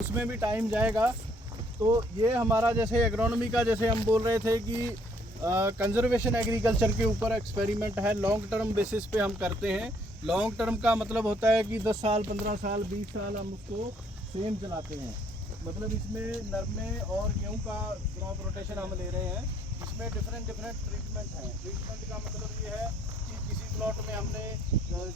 उसमें भी टाइम जाएगा। तो ये हमारा जैसे एग्रोनॉमी का जैसे हम बोल रहे थे कि कंजर्वेशन एग्रीकल्चर के ऊपर एक्सपेरिमेंट है, लॉन्ग टर्म बेसिस पे हम करते हैं। लॉन्ग टर्म का मतलब होता है कि 10 साल 15 साल 20 साल हम उसको सेम चलाते हैं। मतलब इसमें नरमे और गेहूँ का क्रॉप रोटेशन हम ले रहे हैं। इसमें डिफरेंट ट्रीटमेंट हैं। ट्रीटमेंट का मतलब ये है कि किसी प्लॉट में हमने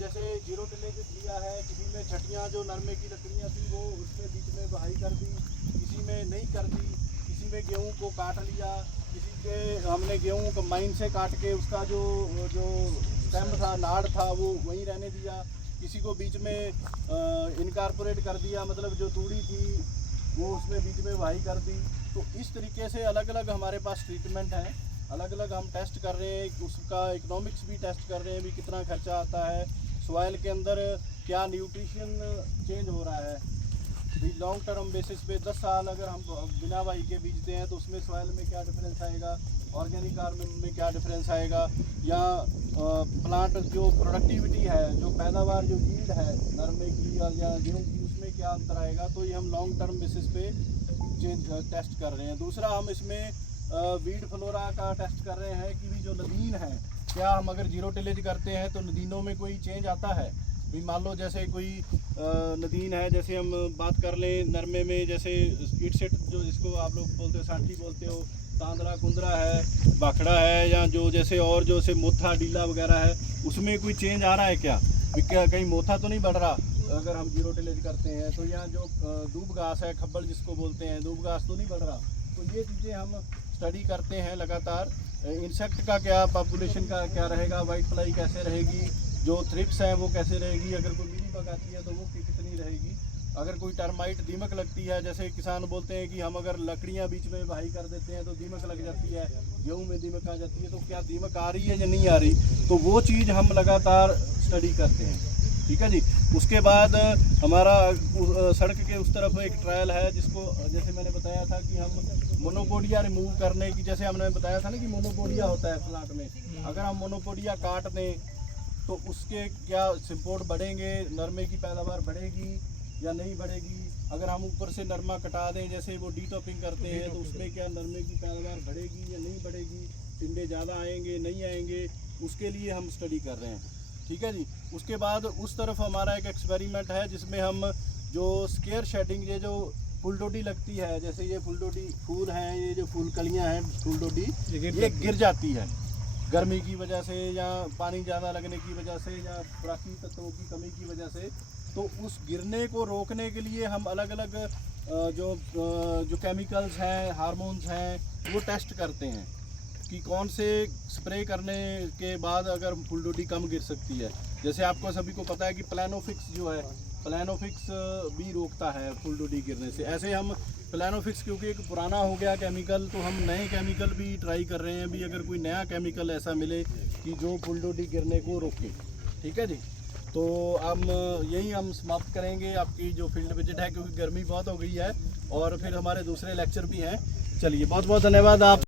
जैसे जीरो टिलेज लिया है, किसी में छटियाँ जो नरमे की लकड़ियाँ थी वो उसमें बीच में बहाई कर दी, किसी में नहीं कर दी, किसी में गेहूँ को काट लिया, किसी के हमने गेहूँ कंबाइन से काट के उसका जो स्टेम था, नाड़ था, वो वहीं रहने दिया, किसी को बीच में इनकारपोरेट कर दिया, मतलब जो तूड़ी थी वो उसमें बीच में बहाई कर दी। तो इस तरीके से अलग अलग हमारे पास ट्रीटमेंट हैं, अलग अलग हम टेस्ट कर रहे हैं। उसका इकोनॉमिक्स भी टेस्ट कर रहे हैं, भी कितना खर्चा आता है, सॉइल के अंदर क्या न्यूट्रिशन चेंज हो रहा है। भी लॉन्ग टर्म बेसिस पे 10 साल अगर हम बिना बहाई के बीजते हैं तो उसमें सॉइल में क्या डिफरेंस आएगा, ऑर्गेनिक कार्बन में क्या डिफरेंस आएगा, या प्लांट जो प्रोडक्टिविटी है, जो पैदावार जो यील्ड है नरमे की या गेहूँ की, उसमें क्या अंतर आएगा। तो ये हम लॉन्ग टर्म बेसिस पे टेस्ट कर रहे हैं। दूसरा हम इसमें वीड फ्लोरा का टेस्ट कर रहे हैं कि भी जो नदीन है, क्या हम अगर जीरो टिलेज करते हैं तो नदीनों में कोई चेंज आता है। भी मान लो जैसे कोई नदीन है, जैसे हम बात कर लें नरमे में, जैसे इट सेट जो जिसको आप लोग बोलते हो, सांठी बोलते हो, तांदरा कुंदरा है, बाखड़ा है, या जो जैसे और जो से मोथा डीला वगैरह है, उसमें कोई चेंज आ रहा है क्या, कहीं मोथा तो नहीं बढ़ रहा अगर हम जीरो टिलेज करते हैं। तो यहाँ जो दूब घास है, खब्बल जिसको बोलते हैं, दूब घास तो नहीं बढ़ रहा। तो ये चीज़ें हम स्टडी करते हैं लगातार। इंसेक्ट का क्या पॉपुलेशन का क्या रहेगा, वाइट फ्लाई कैसे रहेगी, जो थ्रिप्स हैं वो कैसे रहेगी, अगर कोई मिली बग आती है तो वो कितनी रहेगी, अगर कोई टर्माइट दीमक लगती है, जैसे किसान बोलते हैं कि हम अगर लकड़ियां बीच में बहाई कर देते हैं तो दीमक लग जाती है, गेहूं में दीमक आ जाती है, तो क्या दीमक आ रही है या नहीं आ रही। तो वो चीज़ हम लगातार स्टडी करते हैं। ठीक है जी। उसके बाद हमारा सड़क के उस तरफ एक ट्रायल है, जिसको जैसे मैंने बताया था कि हम मोनोपोडिया रिमूव करने की, जैसे हमने बताया था ना कि मोनोपोडिया होता है प्लांट में, अगर हम मोनोपोडिया काट दें तो उसके क्या सिम्पोर्ट बढ़ेंगे, नरमे की पैदावार बढ़ेगी या नहीं बढ़ेगी। अगर हम ऊपर से नरमा कटा दें, जैसे वो डीटॉपिंग करते हैं, तो उसमें क्या नरमे की पैदावार बढ़ेगी या नहीं बढ़ेगी, टिंडे ज़्यादा आएंगे नहीं आएंगे, उसके लिए हम स्टडी कर रहे हैं। ठीक है जी। उसके बाद उस तरफ हमारा एक एक्सपेरिमेंट है जिसमें हम जो स्केयर शेडिंग, ये जो फूलडोडी लगती है, जैसे ये फूलडोडी फूल हैं, ये जो फूल कलियाँ हैं फूलडोडी, ये गिर जाती है गर्मी की वजह से या पानी ज़्यादा लगने की वजह से या प्राकृतिक तत्वों की कमी की वजह से। तो उस गिरने को रोकने के लिए हम अलग अलग जो केमिकल्स हैं, हार्मोन्स हैं, वो टेस्ट करते हैं कि कौन से स्प्रे करने के बाद अगर फूलडोडी कम गिर सकती है। जैसे आपको सभी को पता है कि प्लानोफिक्स जो है, प्लानोफिक्स भी रोकता है फूलडोडी गिरने से। ऐसे हम प्लानोफिक्स क्योंकि एक पुराना हो गया केमिकल, तो हम नए केमिकल भी ट्राई कर रहे हैं भी, अगर कोई नया केमिकल ऐसा मिले कि जो फूलडोडी गिरने को रोके। ठीक है जी। तो हम यही हम समाप्त करेंगे आपकी जो फील्ड विजिट है, क्योंकि गर्मी बहुत हो गई है और फिर हमारे दूसरे लेक्चर भी हैं। चलिए, बहुत बहुत धन्यवाद आप